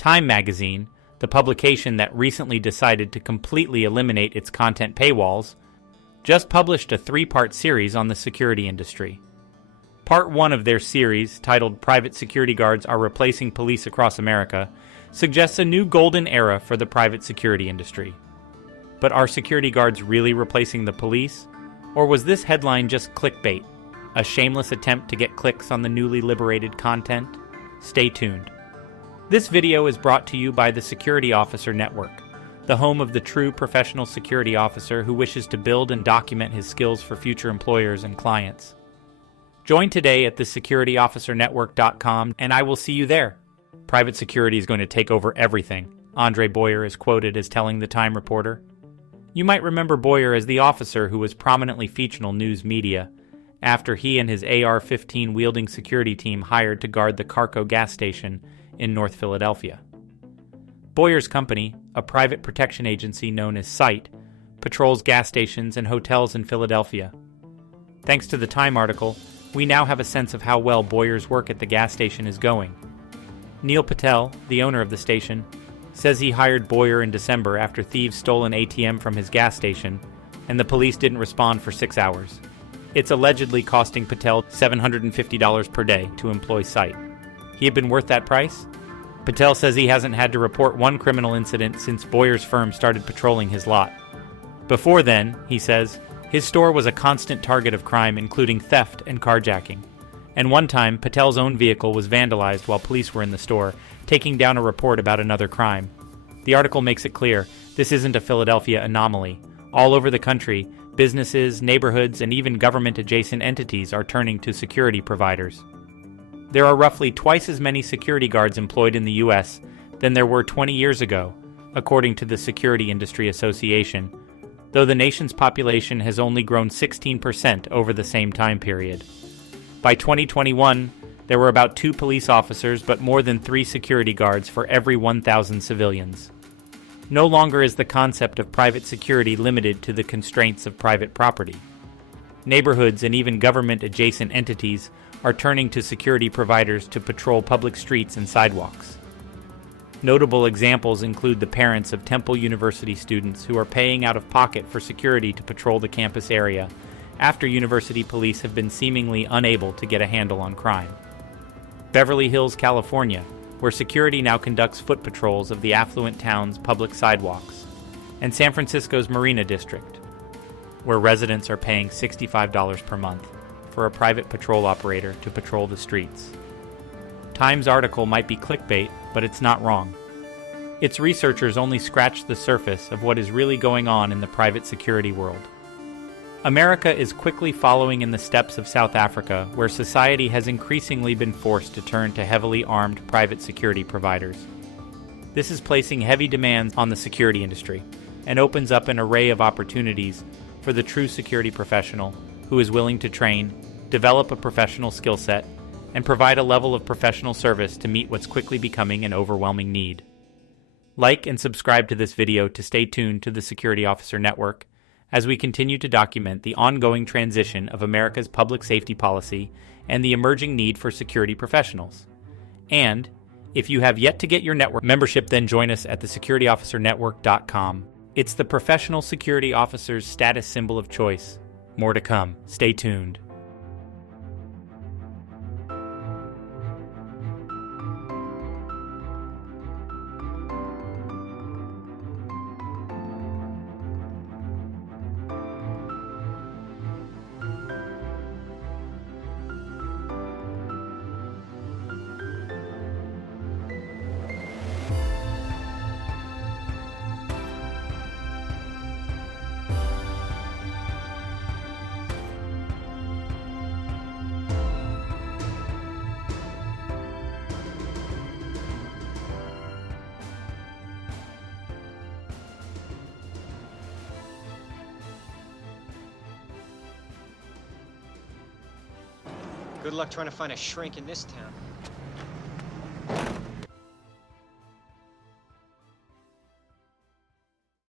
Time magazine, the publication that recently decided to completely eliminate its content paywalls, just published a 3-part series on the security industry. Part 1 of their series, titled Private Security Guards Are Replacing Police Across America, suggests a new golden era for the private security industry. But are security guards really replacing the police? Or was this headline just clickbait, a shameless attempt to get clicks on the newly liberated content? Stay tuned. This video is brought to you by the Security Officer Network, the home of the true professional security officer who wishes to build and document his skills for future employers and clients. Join today at thesecurityofficernetwork.com and I will see you there. Private security is going to take over everything, Andre Boyer is quoted as telling the Time reporter. You might remember Boyer as the officer who was prominently featured on news media after he and his AR-15 wielding security team hired to guard the Carco Gas Station in North Philadelphia. Boyer's company, a private protection agency known as SITE, patrols gas stations and hotels in Philadelphia. Thanks to the Time article, we now have a sense of how well Boyer's work at the gas station is going. Neil Patel, the owner of the station, says he hired Boyer in December after thieves stole an ATM from his gas station, and the police didn't respond for 6 hours. It's allegedly costing Patel $750 per day to employ SITE. He had been worth that price? Patel says he hasn't had to report one criminal incident since Boyer's firm started patrolling his lot. Before then, he says, his store was a constant target of crime, including theft and carjacking. And one time, Patel's own vehicle was vandalized while police were in the store, taking down a report about another crime. The article makes it clear this isn't a Philadelphia anomaly. All over the country, businesses, neighborhoods, and even government-adjacent entities are turning to security providers. There are roughly twice as many security guards employed in the U.S. than there were 20 years ago, according to the Security Industry Association, though the nation's population has only grown 16% over the same time period. By 2021, there were about 2 police officers but more than 3 security guards for every 1,000 civilians. No longer is the concept of private security limited to the constraints of private property. Neighborhoods and even government-adjacent entities are turning to security providers to patrol public streets and sidewalks. Notable examples include the parents of Temple University students who are paying out of pocket for security to patrol the campus area after university police have been seemingly unable to get a handle on crime. Beverly Hills, California, where security now conducts foot patrols of the affluent town's public sidewalks, and San Francisco's Marina District, where residents are paying $65 per month for a private patrol operator to patrol the streets. Time's article might be clickbait, but it's not wrong. Its researchers only scratched the surface of what is really going on in the private security world. America is quickly following in the steps of South Africa, where society has increasingly been forced to turn to heavily armed private security providers. This is placing heavy demands on the security industry and opens up an array of opportunities for the true security professional who is willing to train, develop a professional skill set, and provide a level of professional service to meet what's quickly becoming an overwhelming need. Like and subscribe to this video to stay tuned to the Security Officer Network as we continue to document the ongoing transition of America's public safety policy and the emerging need for security professionals. And if you have yet to get your network membership, then join us at thesecurityofficernetwork.com. It's the professional security officer's status symbol of choice. More to come. Stay tuned. Good luck trying to find a shrink in this town.